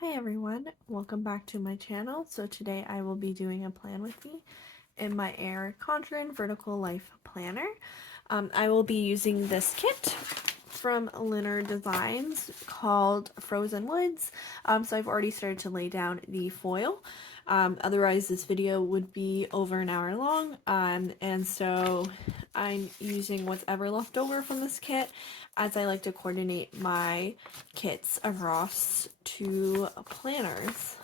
Hi everyone, welcome back to my channel. So today I will be doing a plan with me in my Air Conjurin Vertical Life Planner. I will be using this kit from Linear Designs called Frozen Woods. So I've already started to lay down the foil. Otherwise this video would be over an hour long, and so I'm using what's ever left over from this kit, as I like to coordinate my kits across two planners.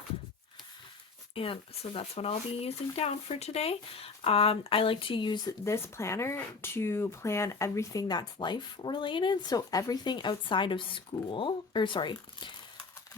And so that's what I'll be using down for today. I like to use this planner to plan everything that's life related. So everything outside of school, or sorry,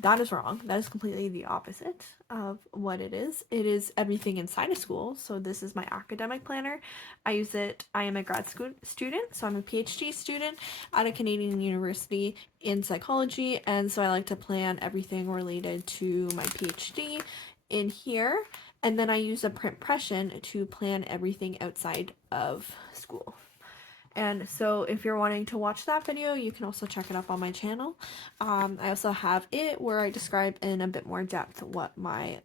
that is wrong. That is completely the opposite of what it is. It is everything inside of school. So this is my academic planner. I use it. I am a grad school student, so I'm a PhD student at a Canadian university in psychology, and so I like to plan everything related to my PhD in here. And then I use a print pression to plan everything outside of school. And so if you're wanting to watch that video, you can also check it up on my channel. I also have it where I describe in a bit more depth what my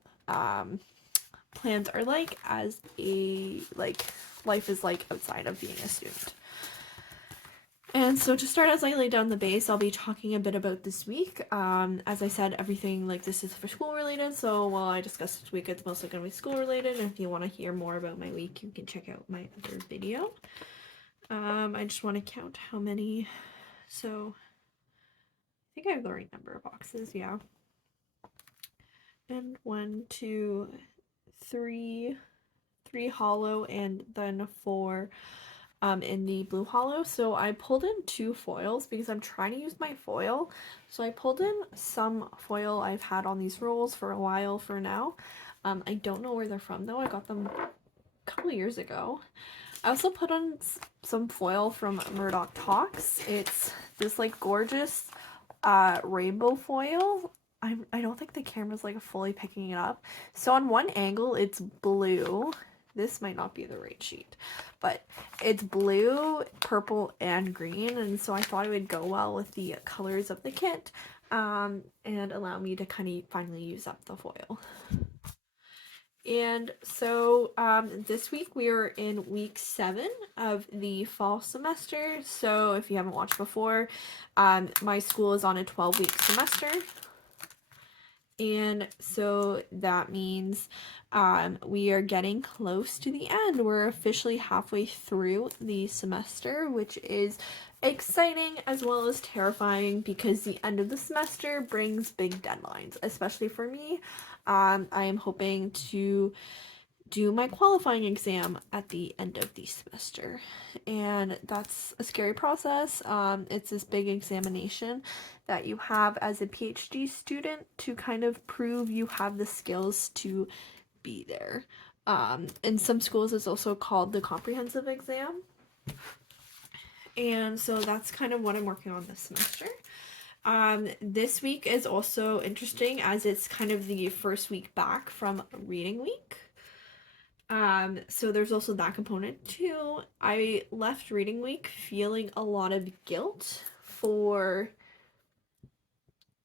plans are like as a, life is like outside of being a student. And so to start, as I lay down the base, I'll be talking a bit about this week. As I said, everything like this is for school related, so while I discuss this week, it's mostly going to be school related. And if you want to hear more about my week, you can check out my other video. I just want to count how many. So I think I have the right number of boxes, yeah. And 1, 2, 3 hollow, and then 4 in the blue hollow. So I pulled in 2 foils because I'm trying to use my foil. So I pulled in some foil I've had on these rolls for a while for now. I don't know where they're from though. I got them a couple years ago. I also put on some foil from Murdoch Talks. It's this like gorgeous rainbow foil. I don't think the camera's like fully picking it up. So on one angle it's blue. This might not be the right sheet, but it's blue, purple, and green, and so I thought it would go well with the colors of the kit, and allow me to kind of finally use up the foil. And so this week we are in week 7 of the fall semester. So if you haven't watched before, my school is on a 12-week semester. And so that means we are getting close to the end. We're officially halfway through the semester, which is exciting as well as terrifying because the end of the semester brings big deadlines, especially for me. I am hoping to do my qualifying exam at the end of the semester, and that's a scary process. It's this big examination that you have as a PhD student to kind of prove you have the skills to be there. In some schools it's also called the comprehensive exam, and so that's kind of what I'm working on this semester. This week is also interesting as it's kind of the first week back from reading week. So there's also that component too. I left reading week feeling a lot of guilt for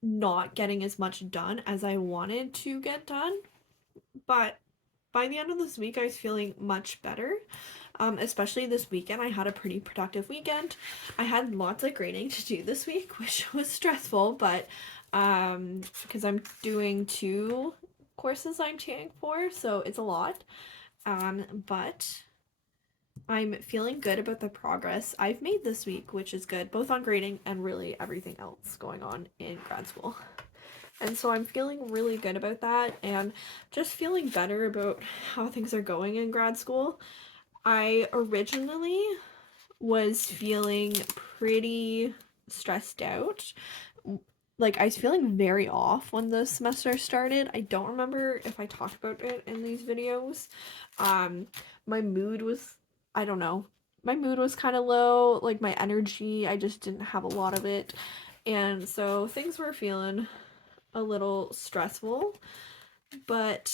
not getting as much done as I wanted to get done, but by the end of this week I was feeling much better. Especially this weekend, I had a pretty productive weekend. I had lots of grading to do this week, which was stressful, but because I'm doing 2 courses I'm taking for, so it's a lot. But I'm feeling good about the progress I've made this week, which is good, both on grading and really everything else going on in grad school. And so I'm feeling really good about that and just feeling better about how things are going in grad school. I originally was feeling pretty stressed out. Like, I was feeling very off when the semester started. I don't remember if I talked about it in these videos. My mood was, I don't know, my mood was kind of low. Like, my energy, I just didn't have a lot of it. And so things were feeling a little stressful, but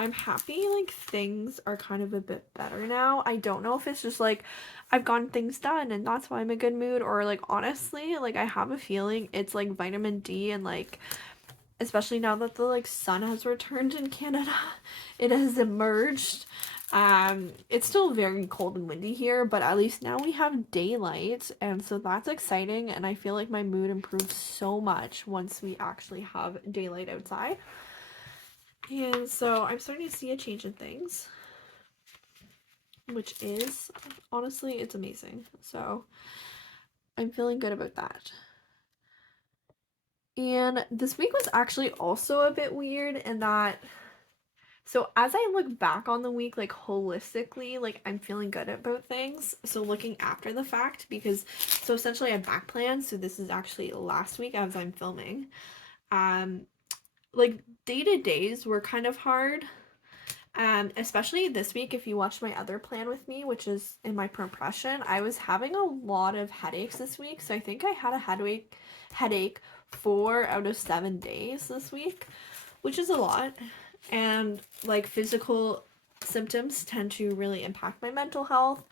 I'm happy like things are kind of a bit better now. I don't know if it's just like I've gotten things done and that's why I'm in a good mood, or like honestly, like I have a feeling it's like vitamin D and like especially now that the like sun has returned in Canada. It has emerged. It's still very cold and windy here, but at least now we have daylight, and so that's exciting, and I feel like my mood improves so much once we actually have daylight outside. And so I'm starting to see a change in things, which is, honestly, it's amazing. So I'm feeling good about that. And this week was actually also a bit weird in that, so as I look back on the week, like holistically, like I'm feeling good about things. So looking after the fact, because so essentially I back planned, so this is actually last week as I'm filming. Um, like day-to-days were kind of hard. Especially this week, if you watched my other plan with me, which is in my progression, I was having a lot of headaches this week. So I think I had a headache 4 out of 7 days this week, which is a lot. And like physical symptoms tend to really impact my mental health.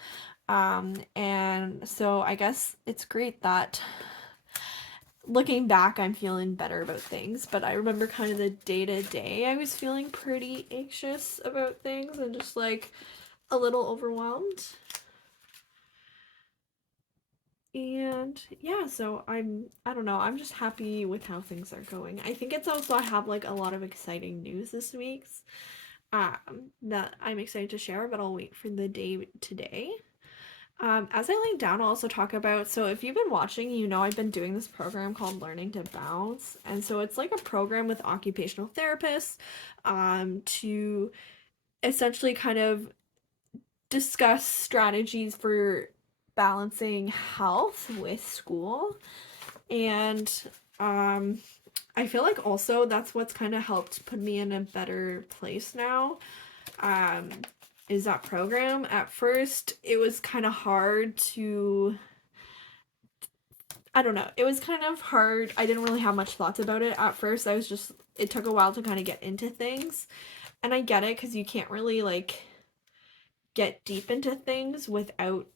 And so I guess it's great that looking back, I'm feeling better about things, but I remember kind of the day to day, I was feeling pretty anxious about things and just like a little overwhelmed. And yeah, so I don't know, I'm just happy with how things are going. I think it's also I have like a lot of exciting news this week that I'm excited to share, but I'll wait for the day today. As I lay down, I'll also talk about, so if you've been watching, you know I've been doing this program called Learning to Bounce. And so it's like a program with occupational therapists to essentially kind of discuss strategies for balancing health with school. And I feel like also that's what's kind of helped put me in a better place now. Is that program. At first, it was kind of hard to, I don't know, it was kind of hard. I didn't really have much thoughts about it at first. It took a while to kind of get into things. And I get it because you can't really like get deep into things without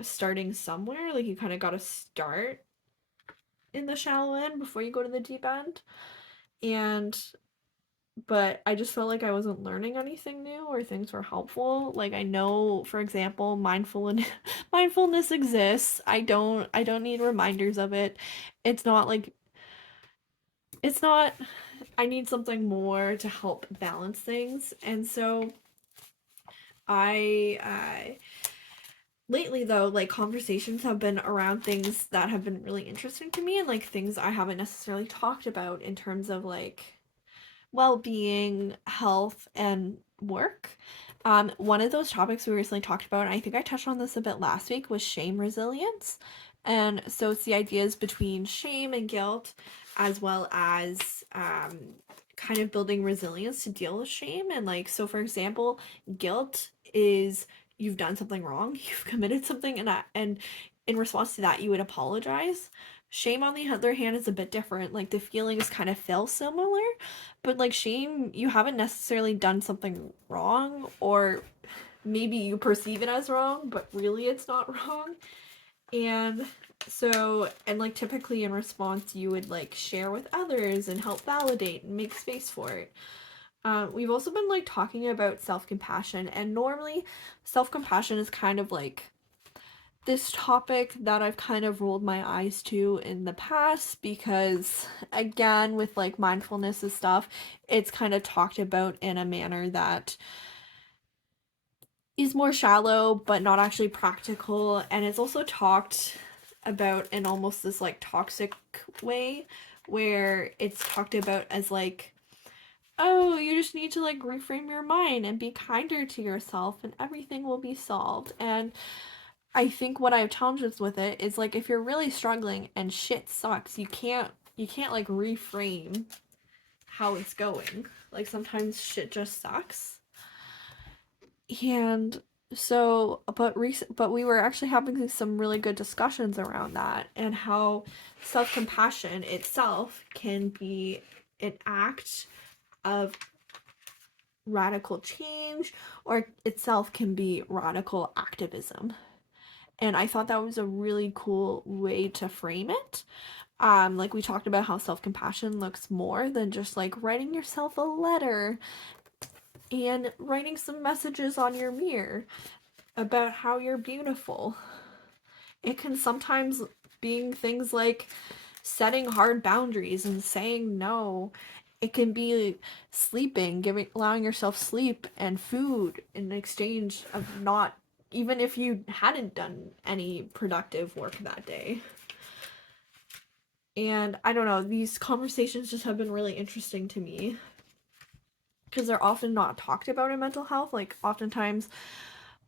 starting somewhere. Like you kind of got to start in the shallow end before you go to the deep end. But I just felt like I wasn't learning anything new or things were helpful. Like I know, for example, mindfulness exists. I don't need reminders of it. It's not like it's not I need something more to help balance things. And so I lately though, like conversations have been around things that have been really interesting to me and like things I haven't necessarily talked about in terms of like well-being, health, and work. One of those topics we recently talked about, and I think I touched on this a bit last week, was shame resilience. And so it's the ideas between shame and guilt, as well as kind of building resilience to deal with shame. And like, so for example, guilt is you've done something wrong, you've committed something, and in response to that, you would apologize. Shame, on the other hand, is a bit different. Like the feelings kind of feel similar, but like shame, you haven't necessarily done something wrong, or maybe you perceive it as wrong, but really it's not wrong. And so, and like typically in response, you would like share with others and help validate and make space for it. We've also been like talking about self-compassion, and normally self-compassion is kind of like this topic that I've kind of rolled my eyes to in the past because, again, with like mindfulness and stuff, it's kind of talked about in a manner that is more shallow but not actually practical. And it's also talked about in almost this like toxic way where it's talked about as like, oh, you just need to like reframe your mind and be kinder to yourself and everything will be solved. And I think what I have challenges with it is like if you're really struggling and shit sucks, you can't like reframe how it's going. Like sometimes shit just sucks. And so but we were actually having some really good discussions around that and how self-compassion itself can be an act of radical change, or itself can be radical activism. And I thought that was a really cool way to frame it. Like we talked about how self-compassion looks more than just like writing yourself a letter and writing some messages on your mirror about how you're beautiful. It can sometimes be things like setting hard boundaries and saying no. It can be sleeping, allowing yourself sleep and food in exchange of not, even if you hadn't done any productive work that day. And I don't know, these conversations just have been really interesting to me because they're often not talked about in mental health. Like, oftentimes,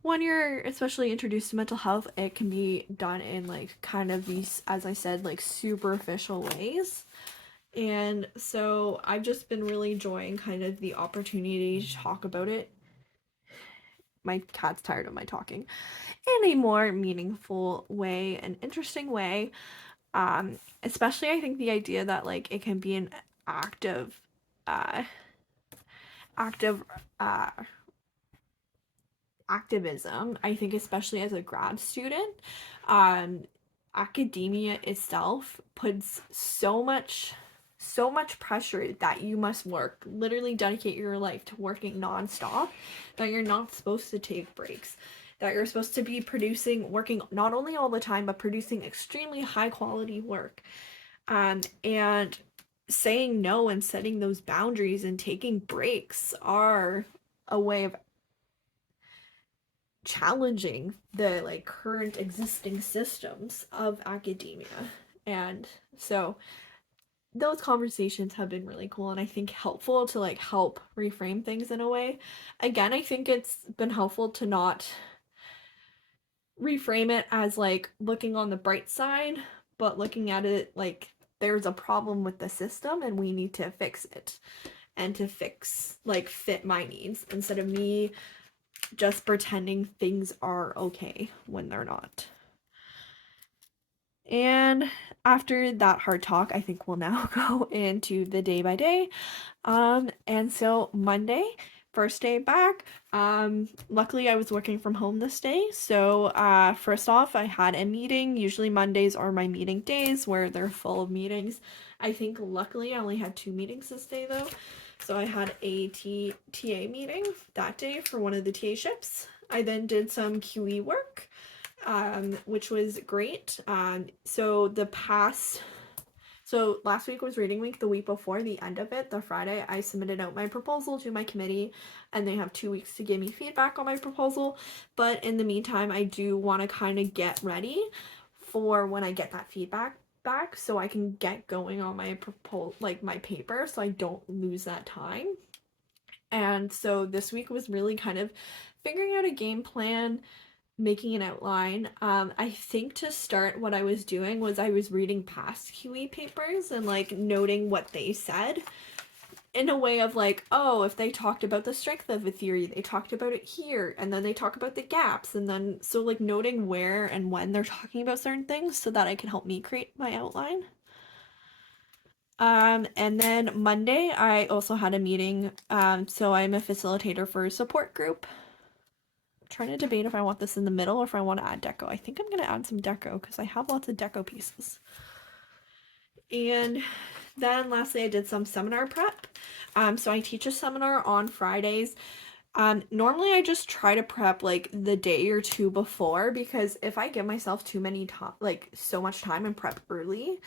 when you're especially introduced to mental health, it can be done in like kind of these, as I said, like superficial ways. And so I've just been really enjoying kind of the opportunity to talk about it. My cat's tired of my talking, in a more meaningful way, an interesting way. Especially I think the idea that like it can be an active uh active uh activism. I think especially as a grad student, um academia itself puts so much pressure that you must work, literally dedicate your life to working nonstop, that you're not supposed to take breaks, that you're supposed to be working not only all the time, but producing extremely high quality work. And saying no and setting those boundaries and taking breaks are a way of challenging the like current existing systems of academia. And so those conversations have been really cool and I think helpful to like help reframe things in a way. Again, I think it's been helpful to not reframe it as like looking on the bright side, but looking at it like there's a problem with the system and we need to fix it, and to fit my needs instead of me just pretending things are okay when they're not. And after that hard talk, I think we'll now go into the day by day. And so Monday, first day back. Luckily I was working from home this day. So, first off, I had a meeting. Usually Mondays are my meeting days where they're full of meetings. I think luckily I only had 2 meetings this day though. So I had a TA meeting that day for one of the TA shifts. I then did some QE work, which was great. So last week was reading week. The week before, the end of it, the Friday, I submitted out my proposal to my committee, and they have 2 weeks to give me feedback on my proposal. But in the meantime, I do want to kind of get ready for when I get that feedback back, so I can get going on my my paper, so I don't lose that time. And so this week was really kind of figuring out a game plan, making an outline. I think to start, what I was doing was I was reading past QE papers and like noting what they said in a way of like, oh, if they talked about the strength of a theory, they talked about it here, and then they talk about the gaps, and then so like noting where and when they're talking about certain things so that I can help me create my outline. And then Monday, I also had a meeting. So I'm a facilitator for a support group. Trying to debate if I want this in the middle or if I want to add deco. I think I'm going to add some deco because I have lots of deco pieces. And then lastly, I did some seminar prep. So I teach a seminar on Fridays. Normally I just try to prep like the day or two before, because if I give myself too many so much time and prep early,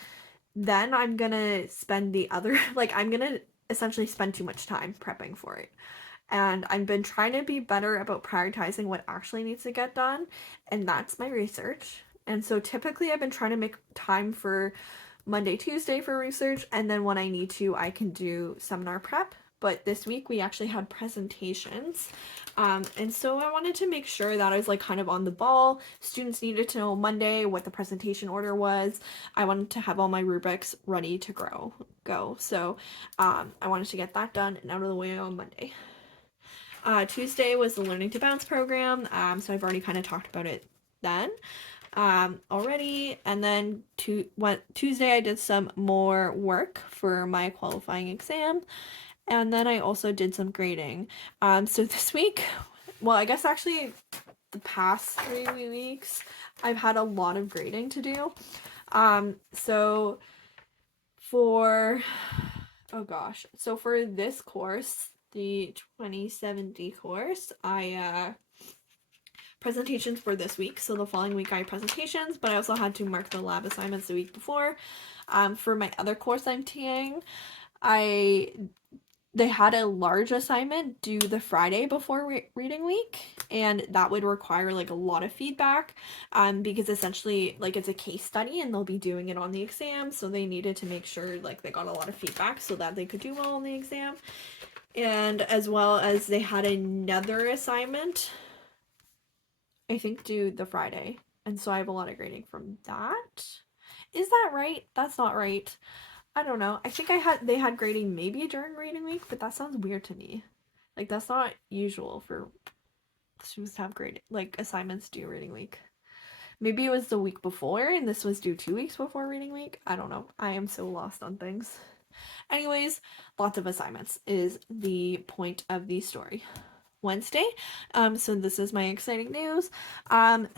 then I'm gonna spend I'm gonna essentially spend too much time prepping for it. And I've been trying to be better about prioritizing what actually needs to get done, and that's my research. And so typically I've been trying to make time for Monday, Tuesday for research, and then when I need to, I can do seminar prep. But this week we actually had presentations. And so I wanted to make sure that I was like kind of on the ball. Students needed to know Monday what the presentation order was. I wanted to have all my rubrics ready to go. So I wanted to get that done and out of the way on Monday. Tuesday was the Learning to Bounce program, so I've already kind of talked about it then already. And then Tuesday I did some more work for my qualifying exam, and then I also did some grading. So this week, well, I guess actually the past 3 weeks, I've had a lot of grading to do. So For, oh gosh, so for this course, the 2070 course, presentations for this week. So the following week I had presentations, but I also had to mark the lab assignments the week before. For my other course I'm TAing, they had a large assignment due the Friday before reading week, and that would require like a lot of feedback, because essentially like it's a case study and they'll be doing it on the exam, so they needed to make sure like they got a lot of feedback so that they could do well on the exam. And as well as they had another assignment, I think, due the Friday, and so I have a lot of grading from that. Is that right? That's not right. I don't know. I think they had grading maybe during reading week, but that sounds weird to me. Like that's not usual for students to have grade like assignments due reading week. Maybe it was the week before and this was due 2 weeks before reading week. I don't know. I am so lost on things. Anyways, lots of assignments is the point of the story. Wednesday. So this is my exciting news.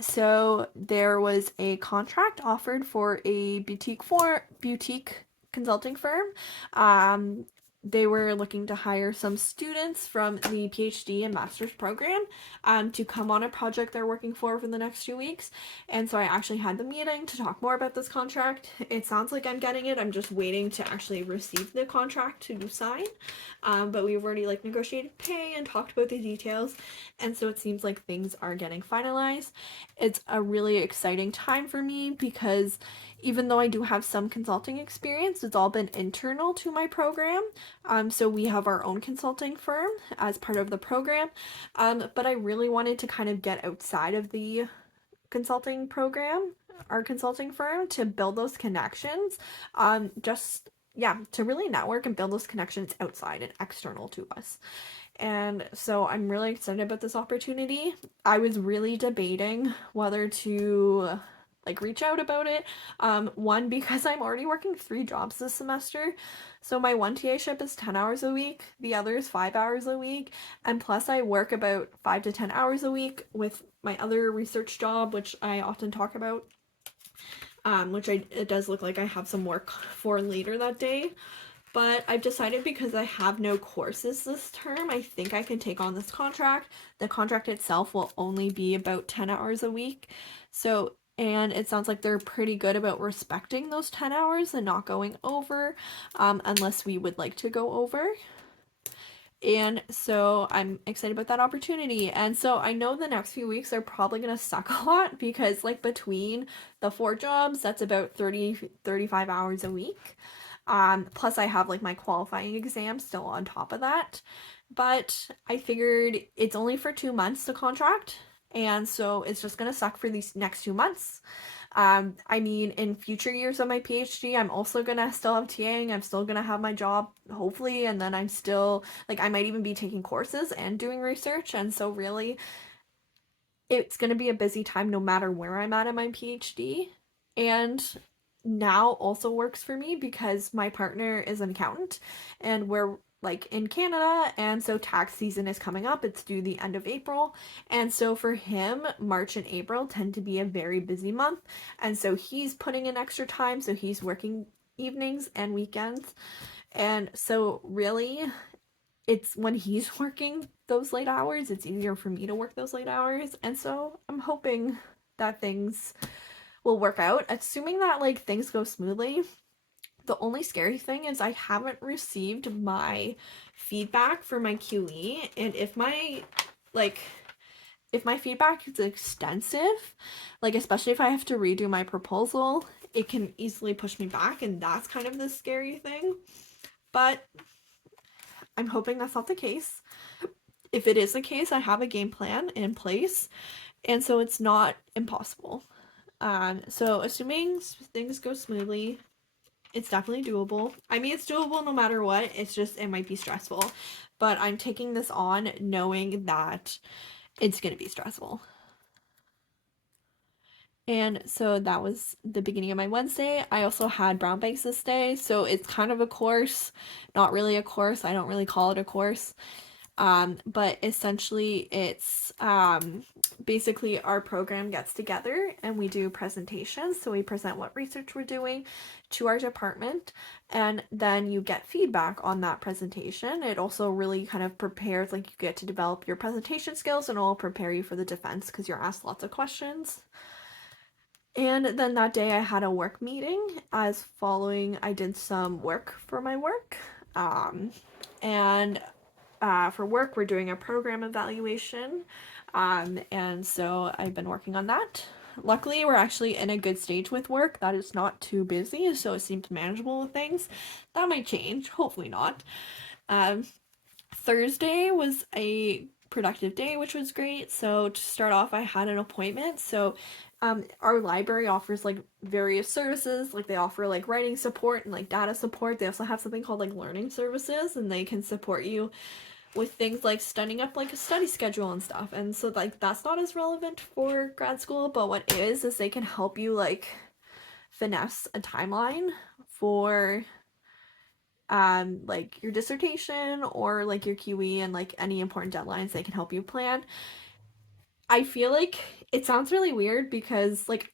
So there was a contract offered for a boutique consulting firm. They were looking to hire some students from the PhD and master's program to come on a project they're working for the next 2 weeks. And so I actually had the meeting to talk more about this contract. It sounds like I'm getting it. I'm just waiting to actually receive the contract to sign. But we've already like negotiated pay and talked about the details. And so it seems like things are getting finalized. It's a really exciting time for me because even though I do have some consulting experience, it's all been internal to my program. So we have our own consulting firm as part of the program. But I really wanted to kind of get outside of the consulting program, our consulting firm, to build those connections. To really network and build those connections outside and external to us. And so I'm really excited about this opportunity. I was really debating whether to like reach out about it. One, because I'm already working 3 jobs this semester. So my one TA-ship is 10 hours a week, the other is 5 hours a week, and plus I work about 5 to 10 hours a week with my other research job, which I often talk about. It does look like I have some work for later that day. But I've decided because I have no courses this term, I think I can take on this contract. The contract itself will only be about 10 hours a week. And it sounds like they're pretty good about respecting those 10 hours and not going over, unless we would like to go over. And so I'm excited about that opportunity. And so I know the next few weeks are probably going to suck a lot because like between the 4 jobs, that's about 35 hours a week. Plus I have like my qualifying exam still on top of that. But I figured it's only for 2 months, the contract. And so it's just going to suck for these next 2 months. I mean, in future years of my PhD, I'm also going to still have TAing. I'm still going to have my job, hopefully. And then I'm still, like, I might even be taking courses and doing research. And so really, it's going to be a busy time no matter where I'm at in my PhD. And now also works for me because my partner is an accountant and we're like in Canada, and so tax season is coming up. It's due the end of April, and so for him, March and April tend to be a very busy month, and so he's putting in extra time, so he's working evenings and weekends. And so really it's when he's working those late hours, it's easier for me to work those late hours. And so I'm hoping that things will work out, assuming that like things go smoothly. The only scary thing is I haven't received my feedback for my QE, and if my feedback is extensive, like especially if I have to redo my proposal, it can easily push me back, and that's kind of the scary thing. But I'm hoping that's not the case. If it is the case, I have a game plan in place, and so it's not impossible. So assuming things go smoothly, it's definitely doable. I mean, it's doable no matter what. It's just, it might be stressful. But I'm taking this on knowing that it's going to be stressful. And so that was the beginning of my Wednesday. I also had brown bags this day. So it's kind of a course, not really a course. I don't really call it a course. But essentially it's basically our program gets together and we do presentations. So we present what research we're doing to our department, and then you get feedback on that presentation. It also really kind of prepares, like, you get to develop your presentation skills, and it'll prepare you for the defense because you're asked lots of questions. And then that day I had a work meeting. As following, I did some work for my work. And for work, we're doing a program evaluation. And so I've been working on that. Luckily, we're actually in a good stage with work that is not too busy, so it seems manageable with things. That might change, hopefully not. Um, Thursday was a productive day, which was great. So to start off, I had an appointment. So our library offers like various services. Like they offer like writing support and like data support. They also have something called like learning services, and they can support you with things like studying up like a study schedule and stuff. And so like that's not as relevant for grad school, but what is they can help you like finesse a timeline for like your dissertation or like your QE, and like any important deadlines they can help you plan. I feel like it sounds really weird because like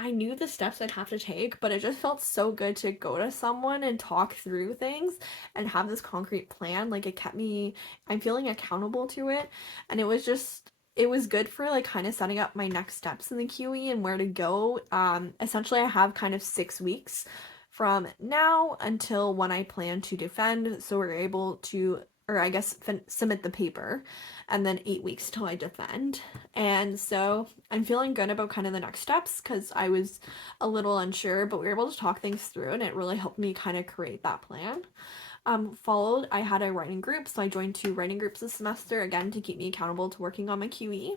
I knew the steps I'd have to take, but it just felt so good to go to someone and talk through things and have this concrete plan. Like it kept me, I'm feeling accountable to it. And it was good for like kind of setting up my next steps in the QE and where to go. Essentially, I have kind of 6 weeks from now until when I plan to defend. So we're able to, or I guess, submit the paper, and then 8 weeks till I defend. And so I'm feeling good about kind of the next steps because I was a little unsure, but we were able to talk things through, and it really helped me kind of create that plan. Followed, I had a writing group, so I joined 2 writing groups this semester, again, to keep me accountable to working on my QE.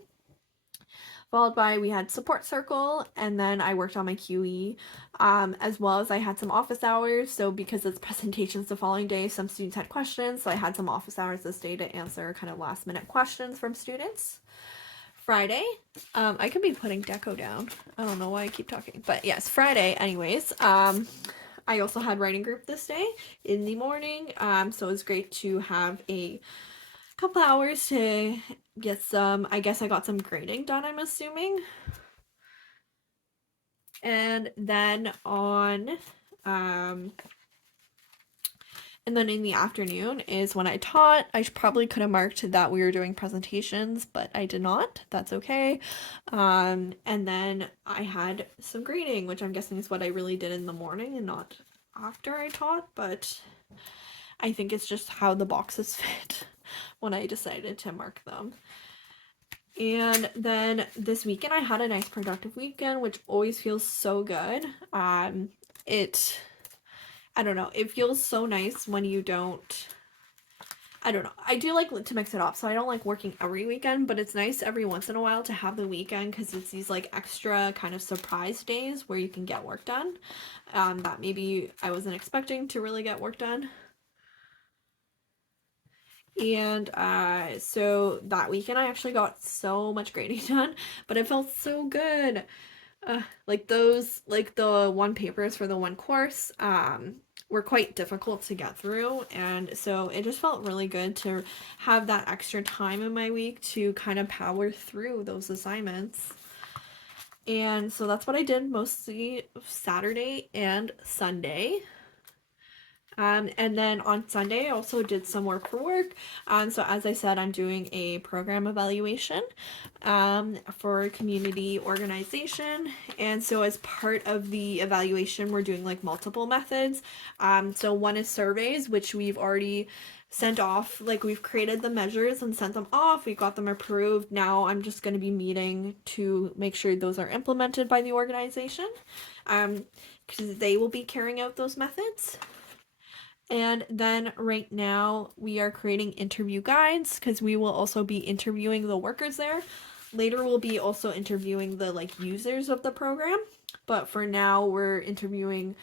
Followed by, we had support circle, and then I worked on my QE, as well as I had some office hours. So because it's presentations the following day, some students had questions, so I had some office hours this day to answer kind of last minute questions from students. Friday, I could be putting deco down. I don't know why I keep talking, but yes, Friday anyways. I also had writing group this day in the morning, so it was great to have a couple hours to get some, I guess I got some grading done, I'm assuming. And then and then in the afternoon is when I taught. I probably could have marked that we were doing presentations, but I did not. That's okay. And then I had some grading, which I'm guessing is what I really did in the morning and not after I taught, but I think it's just how the boxes fit when I decided to mark them. And then this weekend I had a nice productive weekend, which always feels so good. I don't know, it feels so nice when you don't, I don't know, I do like to mix it up, so I don't like working every weekend, but it's nice every once in a while to have the weekend because it's these like extra kind of surprise days where you can get work done that maybe I wasn't expecting to really get work done. And so that weekend I actually got so much grading done, but it felt so good. Like those, like the one papers for the one course, were quite difficult to get through, and so it just felt really good to have that extra time in my week to kind of power through those assignments. And so that's what I did mostly Saturday and Sunday. And then on Sunday, I also did some work for work. So as I said, I'm doing a program evaluation for community organization. And so as part of the evaluation, we're doing like multiple methods. So one is surveys, which we've already sent off. Like we've created the measures and sent them off. We got them approved. Now I'm just going to be meeting to make sure those are implemented by the organization, because they will be carrying out those methods. And then right now we are creating interview guides because we will also be interviewing the workers there. Later we'll be also interviewing the like users of the program, but for now we're interviewing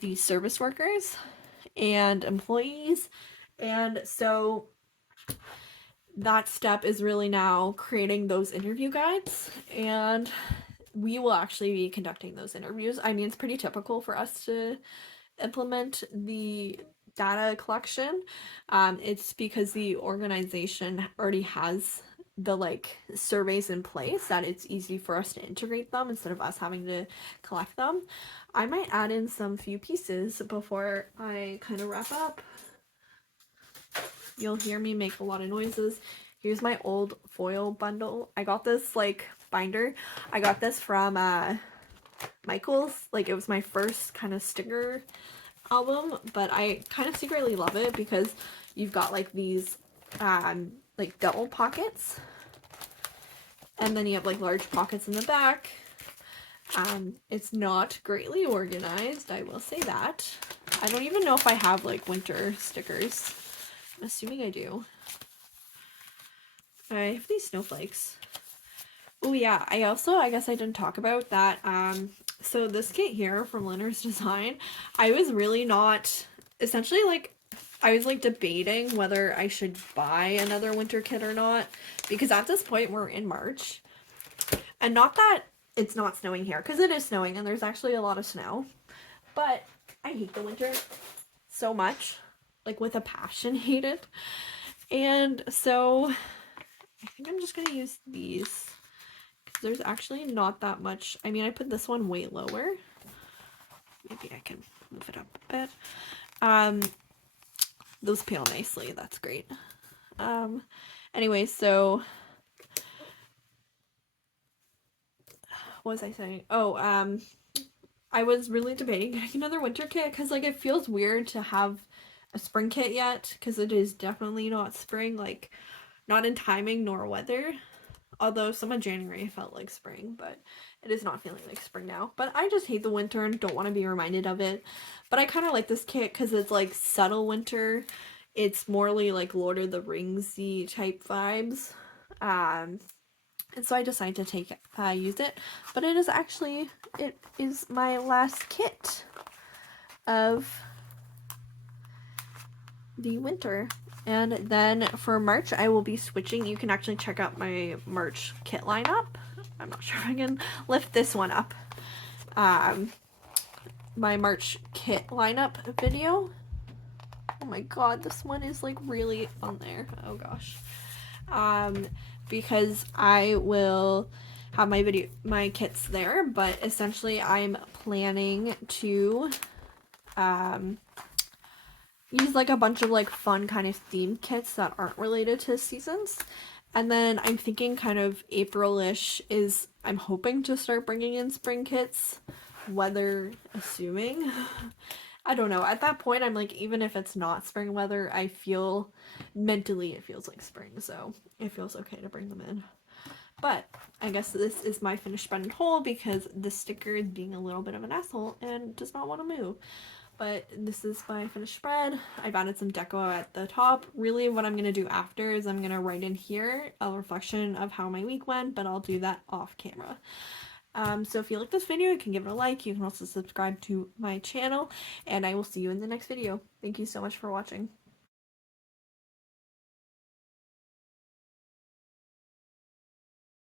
the service workers and employees. And so that step is really now creating those interview guides, and we will actually be conducting those interviews. I mean, it's pretty typical for us to implement the data collection. It's because the organization already has the like surveys in place that it's easy for us to integrate them instead of us having to collect them. I might add in some few pieces before I kind of wrap up. You'll hear me make a lot of noises. Here's my old foil bundle. I got this like binder. I got this from Michael's. Like it was my first kind of sticker album, but I kind of secretly love it because you've got like these like double pockets, and then you have like large pockets in the back. It's not greatly organized, I will say that. I don't even know if I have like winter stickers. I'm assuming I do. I have these snowflakes. Oh yeah, I guess I didn't talk about that. So this kit here from Leonard's Design, I was really not, essentially like, I was like debating whether I should buy another winter kit or not, because at this point we're in March, and not that it's not snowing here, because it is snowing and there's actually a lot of snow, but I hate the winter so much, like with a passion hate it, and so I think I'm just gonna use these. There's actually not that much. I mean, I put this one way lower. Maybe I can move it up a bit. Those peel nicely. That's great. Anyway, so what was I saying? Oh, I was really debating getting another winter kit because like it feels weird to have a spring kit yet because it is definitely not spring, like not in timing nor weather. Although some of January felt like spring, but it is not feeling like spring now. But I just hate the winter and don't want to be reminded of it. But I kind of like this kit because it's like subtle winter. It's morely like Lord of the Ringsy type vibes. And so I decided to use it. But it is my last kit of the winter. And then for March, I will be switching. You can actually check out my March kit lineup. I'm not sure if I can lift this one up. My March kit lineup video. Oh my god, this one is like really on there. Oh gosh. Because I will have my kits there, but essentially I'm planning to use like a bunch of like fun kind of theme kits that aren't related to seasons. And then I'm thinking kind of April-ish is, I'm hoping to start bringing in spring kits, weather assuming. I don't know. At that point, I'm like, even if it's not spring weather, I feel mentally it feels like spring, so it feels okay to bring them in. But I guess this is my finished spread and whole because the sticker is being a little bit of an asshole and does not want to move. But this is my finished spread. I've added some deco at the top. Really what I'm going to do after is I'm going to write in here a reflection of how my week went, but I'll do that off camera. So if you like this video, you can give it a like. You can also subscribe to my channel, and I will see you in the next video. Thank you so much for watching.